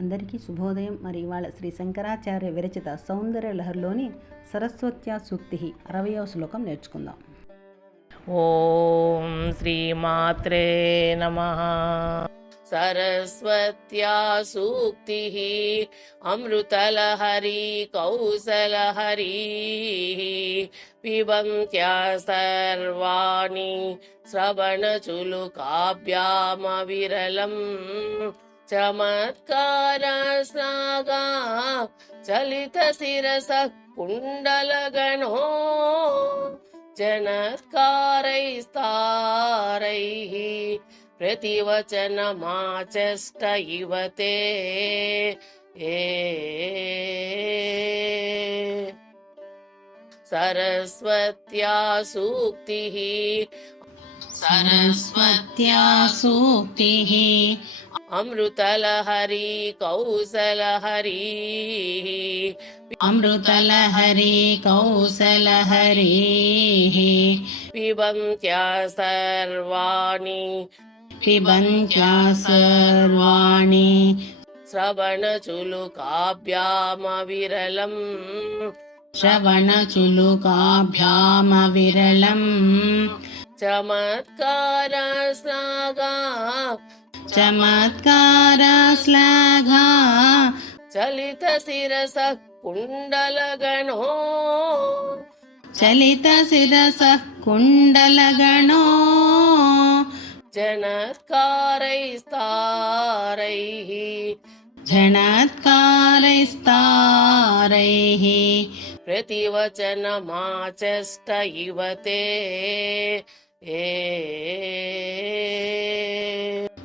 అందరికీ శుభోదయం. మరి ఇవాళ శ్రీ శంకరాచార్య విరచిత సౌందర్య లహరిలోని సరస్వత్యా సూక్తి 60వ శ్లోకం నేర్చుకుందాం. ఓం శ్రీమాత్రే నమః. సరస్వత్యా సూక్తి అమృతలహరి కౌసలహరి పిబంత్యా సర్వాణి శ్రవణచులుకాభ్యామవిరలం చమత్కార శ్లాఘా చలిత శిరస కుండలగణో జనత్కారైస్తారైః ప్రతివచనమాచష్ట ఇవ తే. సరస్వత్యా సూక్తి అమృతలహరి కౌసలహరి పిబంత్యా సర్వాణి శ్రవణచులుకాభ్యామవిరలం చమత్కార శ్లాఘా చలిత శిరస కుండలగణో జనత్కారైస్తారైః ప్రతివచనమాచష్ట ఇవ తే.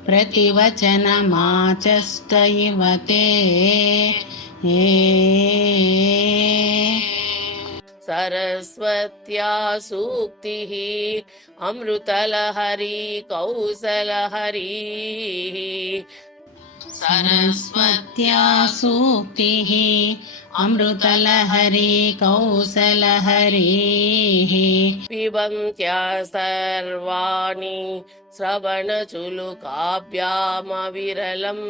ప్రతివచనమాచష్ట ఇవ తే. సరస్వత్యా సూక్తి అమృతలహరి కౌసలహరి సరస్వత్యా సూక్తి అమృతలహరి కౌసలహరి పిబంత్యా సర్వాణి శ్రవణచులుకాభ్యామవిరలం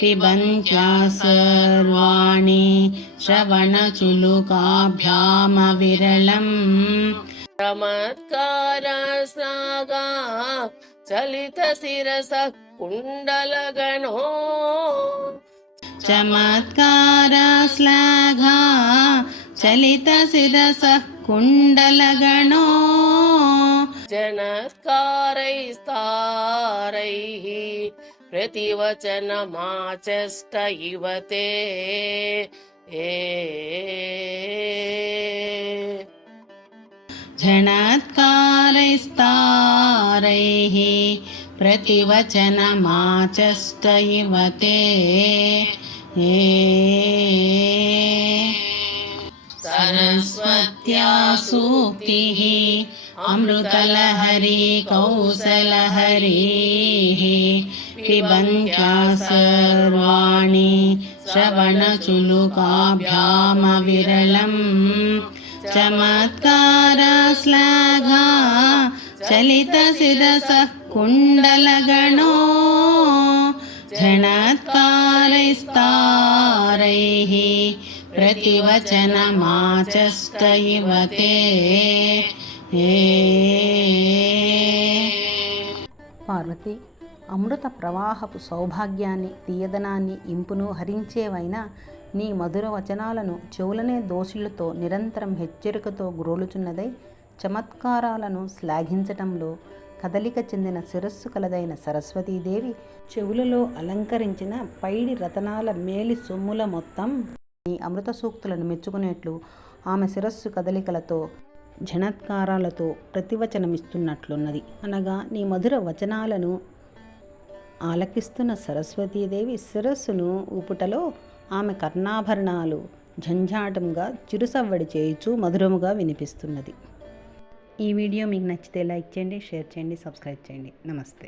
పిబంత్యా సర్వాణి శ్రవణచులుకాభ్యామవిరలం చమత్కార శ్లాఘా చలిత శిరస కుండలగణో చమత్కార శ్లాఘా చలిత శిరస కుండలగణో జనత్కారైస్తారైః ప్రతివచనమాచష్ట ఇవ తే. జనత్కారైస్తారైః ప్రతివచనమాచష్ట ఇవ తే. సరస్వత్యా సూక్తి అమృతలహరి కౌసలహరి పిబంత్యా సర్వాణి శ్రవణచులుకాభ్యామవిరలం చమత్కార శ్లాఘా చలిత శిరస కుండలగణో జనత్కారైస్తారైః ప్రతివచనమాచష్ట ఇవ తే. పార్వతి, అమృత ప్రవాహపు సౌభాగ్యాన్ని, తీయదనాన్ని, ఇంపును హరించేవైనా నీ మధుర వచనాలను చెవులనే దోషులతో నిరంతరం హెచ్చరికతో గ్రోలుచున్నదై చమత్కారాలను శ్లాఘించటంలో కదలిక చెందిన శిరస్సు కలదైన సరస్వతీదేవి చెవులలో అలంకరించిన పైడి రతనాల మేలి సొమ్ముల మొత్తం నీ అమృత సూక్తులను మెచ్చుకునేట్లు ఆమె శిరస్సు కదలికలతో జనత్కారాలతో ప్రతివచనమిస్తున్నట్లున్నది. అనగా నీ మధుర వచనాలను ఆలకిస్తున్న సరస్వతీదేవి శిరస్సును ఊపుటలో ఆమె కర్ణాభరణాలు ఝంఝాటంగా చిరుసవ్వడి చేయుచూ మధురముగా వినిపిస్తున్నది. ఈ వీడియో మీకు నచ్చితే లైక్ చేయండి, షేర్ చేయండి, సబ్స్క్రైబ్ చేయండి. నమస్తే.